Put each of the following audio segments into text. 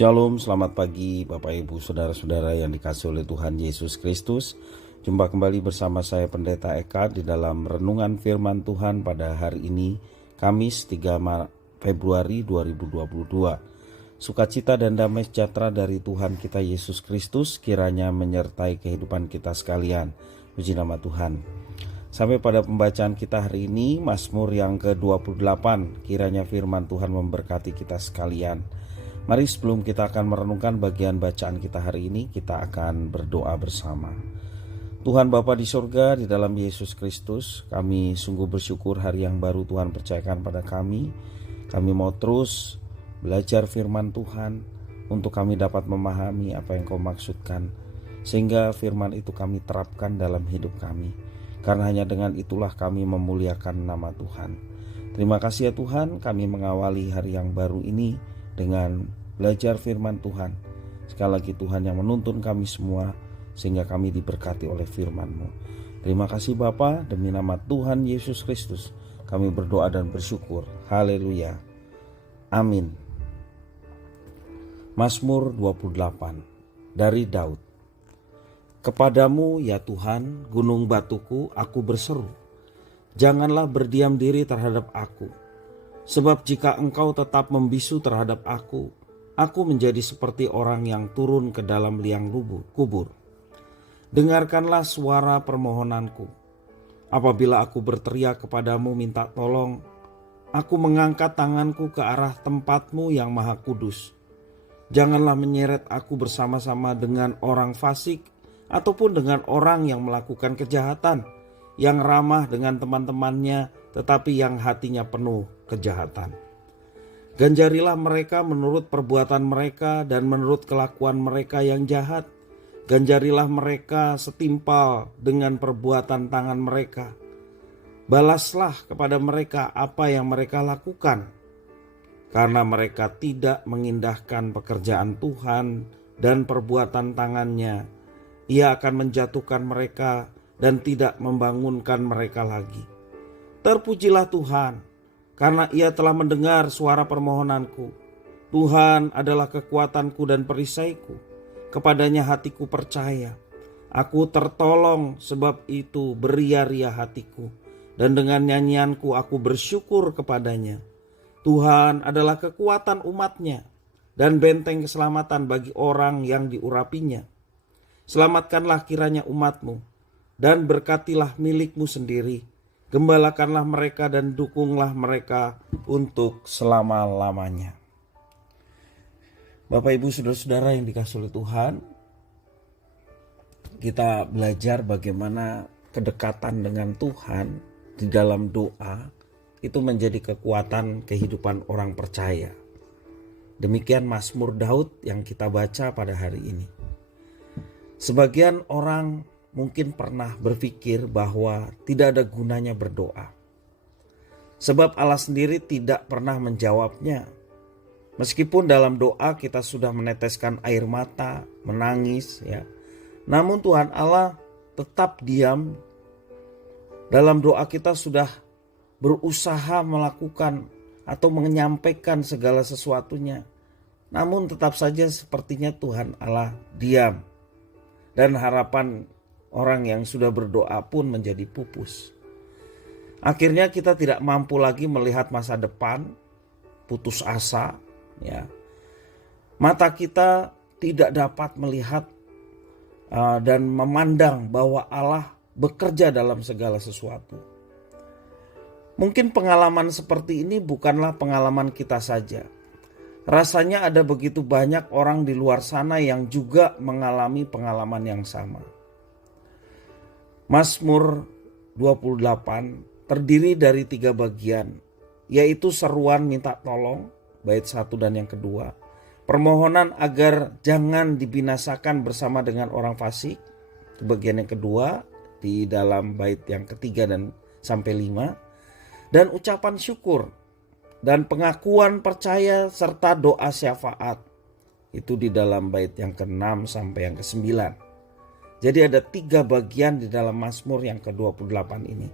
Shalom, selamat pagi Bapak Ibu Saudara-saudara yang dikasihi oleh Tuhan Yesus Kristus. Jumpa kembali bersama saya Pendeta Eka di dalam renungan firman Tuhan pada hari ini, Kamis 3 Februari 2022. Sukacita dan damai sejahtera dari Tuhan kita Yesus Kristus kiranya menyertai kehidupan kita sekalian. Puji nama Tuhan. Sampai pada pembacaan kita hari ini, Mazmur yang ke-28, kiranya firman Tuhan memberkati kita sekalian. Mari sebelum kita akan merenungkan bagian bacaan kita hari ini, kita akan berdoa bersama. Tuhan Bapa di surga, di dalam Yesus Kristus, kami sungguh bersyukur hari yang baru Tuhan percayakan pada kami. Kami mau terus belajar firman Tuhan untuk kami dapat memahami apa yang Kau maksudkan, sehingga firman itu kami terapkan dalam hidup kami. Karena hanya dengan itulah kami memuliakan nama Tuhan. Terima kasih ya Tuhan, kami mengawali hari yang baru ini dengan belajar firman Tuhan. Sekali lagi Tuhan yang menuntun kami semua sehingga kami diberkati oleh firman-Mu. Terima kasih Bapa, demi nama Tuhan Yesus Kristus kami berdoa dan bersyukur. Haleluya. Amin. Mazmur 28 dari Daud. Kepadamu ya Tuhan, gunung batuku, aku berseru. Janganlah berdiam diri terhadap aku. Sebab jika Engkau tetap membisu terhadap aku menjadi seperti orang yang turun ke dalam liang kubur. Dengarkanlah suara permohonanku. Apabila aku berteriak kepadamu minta tolong, aku mengangkat tanganku ke arah tempat-Mu yang maha kudus. Janganlah menyeret aku bersama-sama dengan orang fasik ataupun dengan orang yang melakukan kejahatan, yang ramah dengan teman-temannya tetapi yang hatinya penuh kejahatan. Ganjarilah mereka menurut perbuatan mereka dan menurut kelakuan mereka yang jahat. Ganjarilah mereka setimpal dengan perbuatan tangan mereka. Balaslah kepada mereka apa yang mereka lakukan. Karena mereka tidak mengindahkan pekerjaan Tuhan dan perbuatan tangannya, Ia akan menjatuhkan mereka dan tidak membangunkan mereka lagi. Terpujilah Tuhan, karena Ia telah mendengar suara permohonanku. Tuhan adalah kekuatanku dan perisaiku. Kepadanya hatiku percaya. Aku tertolong, sebab itu beria-ria hatiku. Dan dengan nyanyianku aku bersyukur kepadanya. Tuhan adalah kekuatan umat-Nya dan benteng keselamatan bagi orang yang diurapinya. Selamatkanlah kiranya umat-Mu dan berkatilah milik-Mu sendiri. Gembalakanlah mereka dan dukunglah mereka untuk selama-lamanya. Bapak Ibu Saudara-saudara yang dikasihi oleh Tuhan, kita belajar bagaimana kedekatan dengan Tuhan di dalam doa itu menjadi kekuatan kehidupan orang percaya. Demikian Mazmur Daud yang kita baca pada hari ini. Sebagian orang mungkin pernah berpikir bahwa tidak ada gunanya berdoa. Sebab Allah sendiri tidak pernah menjawabnya. Meskipun dalam doa kita sudah meneteskan air mata, menangis ya. Namun Tuhan Allah tetap diam. Dalam doa kita sudah berusaha melakukan atau menyampaikan segala sesuatunya. Namun tetap saja sepertinya Tuhan Allah diam. Dan harapan orang yang sudah berdoa pun menjadi pupus. Akhirnya kita tidak mampu lagi melihat masa depan, putus asa, ya. Mata kita tidak dapat melihat dan memandang bahwa Allah bekerja dalam segala sesuatu. Mungkin pengalaman seperti ini bukanlah pengalaman kita saja. Rasanya ada begitu banyak orang di luar sana yang juga mengalami pengalaman yang sama. Mazmur 28 terdiri dari 3 bagian, yaitu seruan minta tolong, bait 1 dan yang kedua. Permohonan agar jangan dibinasakan bersama dengan orang fasik, itu bagian yang kedua di dalam bait yang ketiga dan sampai 5. Dan ucapan syukur dan pengakuan percaya serta doa syafaat, itu di dalam bait yang ke-6 sampai yang ke-9. Jadi ada 3 bagian di dalam Mazmur yang ke-28 ini.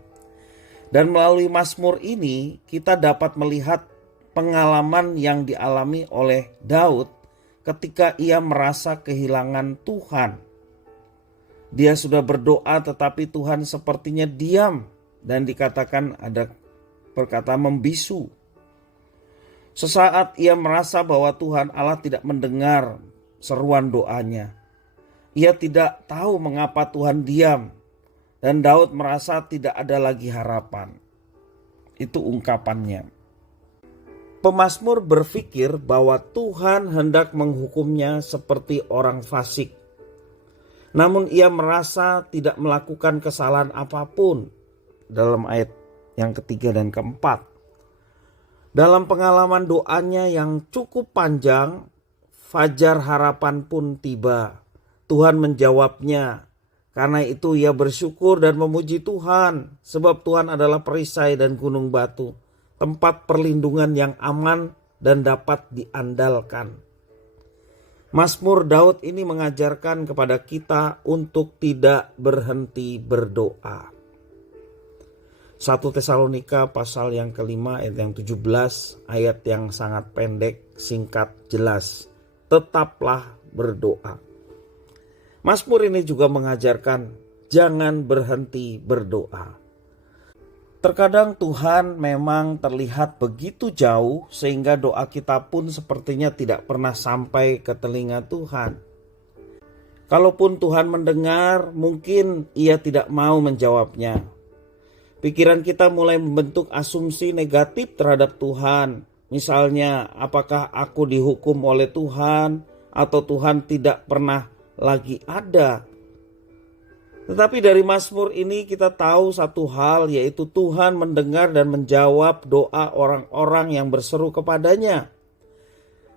Dan melalui Mazmur ini kita dapat melihat pengalaman yang dialami oleh Daud ketika ia merasa kehilangan Tuhan. Dia sudah berdoa tetapi Tuhan sepertinya diam, dan dikatakan ada perkataan membisu. Sesaat ia merasa bahwa Tuhan Allah tidak mendengar seruan doanya. Ia tidak tahu mengapa Tuhan diam, dan Daud merasa tidak ada lagi harapan. Itu ungkapannya. Pemazmur berpikir bahwa Tuhan hendak menghukumnya seperti orang fasik. Namun ia merasa tidak melakukan kesalahan apapun dalam ayat yang ketiga dan keempat. Dalam pengalaman doanya yang cukup panjang, fajar harapan pun tiba. Tuhan menjawabnya. Karena itu ia bersyukur dan memuji Tuhan, sebab Tuhan adalah perisai dan gunung batu, tempat perlindungan yang aman dan dapat diandalkan. Mazmur Daud ini mengajarkan kepada kita untuk tidak berhenti berdoa. 1 Tesalonika pasal yang kelima ayat yang 17, ayat yang sangat pendek, singkat, jelas. Tetaplah berdoa. Mazmur ini juga mengajarkan jangan berhenti berdoa. Terkadang Tuhan memang terlihat begitu jauh sehingga doa kita pun sepertinya tidak pernah sampai ke telinga Tuhan. Kalaupun Tuhan mendengar, mungkin ia tidak mau menjawabnya. Pikiran kita mulai membentuk asumsi negatif terhadap Tuhan. Misalnya, apakah aku dihukum oleh Tuhan atau Tuhan tidak pernah lagi ada? Tetapi dari Mazmur ini kita tahu satu hal, yaitu Tuhan mendengar dan menjawab doa orang-orang yang berseru kepadanya.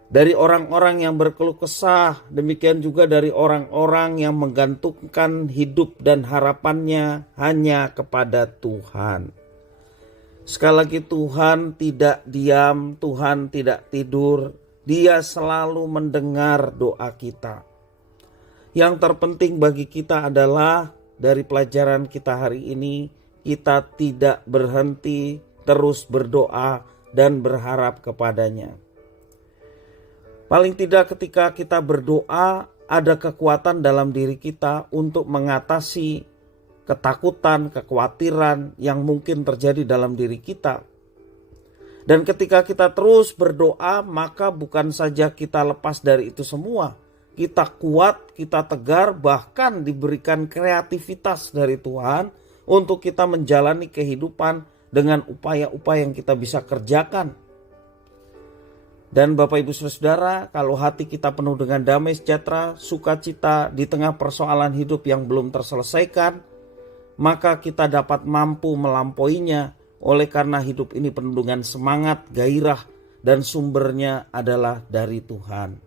Dari orang-orang yang berkeluh kesah, demikian juga dari orang-orang yang menggantungkan hidup dan harapannya hanya kepada Tuhan. Sekali lagi, Tuhan tidak diam, Tuhan tidak tidur, Dia selalu mendengar doa kita. Yang terpenting bagi kita adalah dari pelajaran kita hari ini, kita tidak berhenti terus berdoa dan berharap kepadanya. Paling tidak ketika kita berdoa, ada kekuatan dalam diri kita untuk mengatasi ketakutan, kekhawatiran yang mungkin terjadi dalam diri kita. Dan ketika kita terus berdoa, maka bukan saja kita lepas dari itu semua, kita kuat, kita tegar, bahkan diberikan kreativitas dari Tuhan untuk kita menjalani kehidupan dengan upaya-upaya yang kita bisa kerjakan. Dan Bapak Ibu Saudara, kalau hati kita penuh dengan damai sejahtera, sukacita di tengah persoalan hidup yang belum terselesaikan, maka kita dapat mampu melampauinya oleh karena hidup ini penuh dengan semangat, gairah, dan sumbernya adalah dari Tuhan.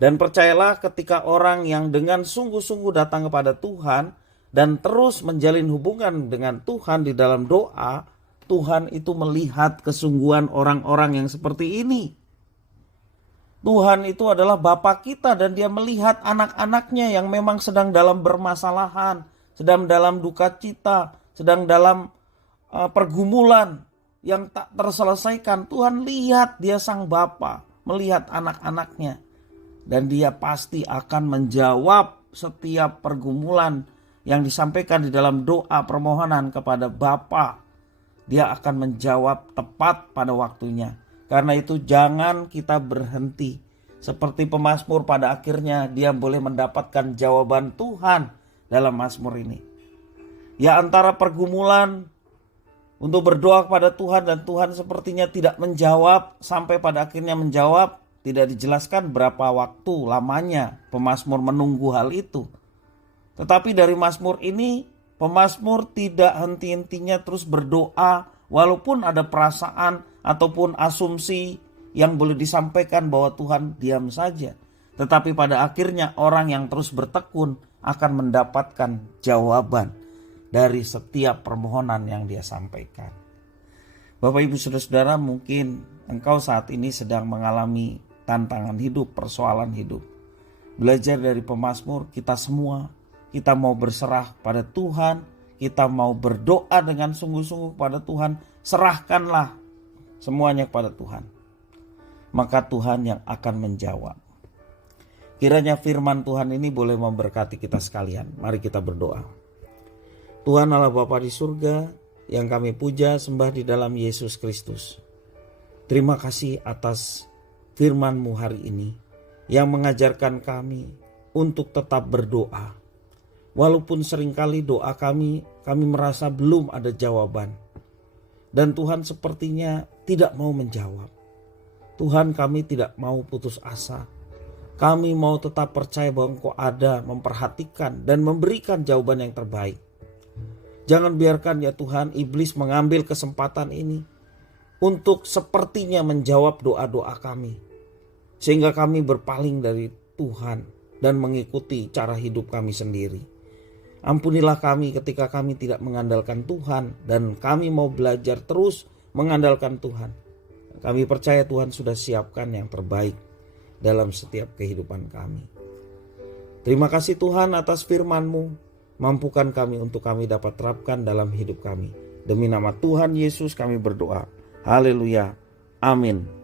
Dan percayalah, ketika orang yang dengan sungguh-sungguh datang kepada Tuhan dan terus menjalin hubungan dengan Tuhan di dalam doa, Tuhan itu melihat kesungguhan orang-orang yang seperti ini. Tuhan itu adalah Bapa kita dan Dia melihat anak-anaknya yang memang sedang dalam bermasalahan, sedang dalam duka cita, sedang dalam pergumulan yang tak terselesaikan. Tuhan lihat, Dia sang Bapa melihat anak-anaknya. Dan Dia pasti akan menjawab setiap pergumulan yang disampaikan di dalam doa permohonan kepada Bapa. Dia akan menjawab tepat pada waktunya. Karena itu jangan kita berhenti. Seperti pemazmur pada akhirnya dia boleh mendapatkan jawaban Tuhan dalam mazmur ini. Ya, antara pergumulan untuk berdoa kepada Tuhan dan Tuhan sepertinya tidak menjawab, sampai pada akhirnya menjawab. Tidak dijelaskan berapa waktu lamanya pemazmur menunggu hal itu. Tetapi dari mazmur ini, pemazmur tidak henti-hentinya terus berdoa, walaupun ada perasaan ataupun asumsi yang boleh disampaikan bahwa Tuhan diam saja. Tetapi pada akhirnya orang yang terus bertekun akan mendapatkan jawaban dari setiap permohonan yang dia sampaikan. Bapak Ibu Saudara-saudara, mungkin engkau saat ini sedang mengalami tantangan hidup, persoalan hidup. Belajar dari pemazmur, kita semua, kita mau berserah pada Tuhan, kita mau berdoa dengan sungguh-sungguh kepada Tuhan, serahkanlah semuanya kepada Tuhan. Maka Tuhan yang akan menjawab. Kiranya firman Tuhan ini boleh memberkati kita sekalian. Mari kita berdoa. Tuhan Allah Bapa di surga, yang kami puja sembah di dalam Yesus Kristus. Terima kasih atas firman-Mu hari ini yang mengajarkan kami untuk tetap berdoa. Walaupun seringkali doa kami merasa belum ada jawaban. Dan Tuhan sepertinya tidak mau menjawab. Tuhan, kami tidak mau putus asa. Kami mau tetap percaya bahwa Engkau ada, memperhatikan dan memberikan jawaban yang terbaik. Jangan biarkan ya Tuhan iblis mengambil kesempatan ini untuk sepertinya menjawab doa-doa kami. Sehingga kami berpaling dari Tuhan dan mengikuti cara hidup kami sendiri. Ampunilah kami ketika kami tidak mengandalkan Tuhan dan kami mau belajar terus mengandalkan Tuhan. Kami percaya Tuhan sudah siapkan yang terbaik dalam setiap kehidupan kami. Terima kasih Tuhan atas firman-Mu. Mampukan kami untuk kami dapat terapkan dalam hidup kami. Demi nama Tuhan Yesus kami berdoa. Haleluya. Amin.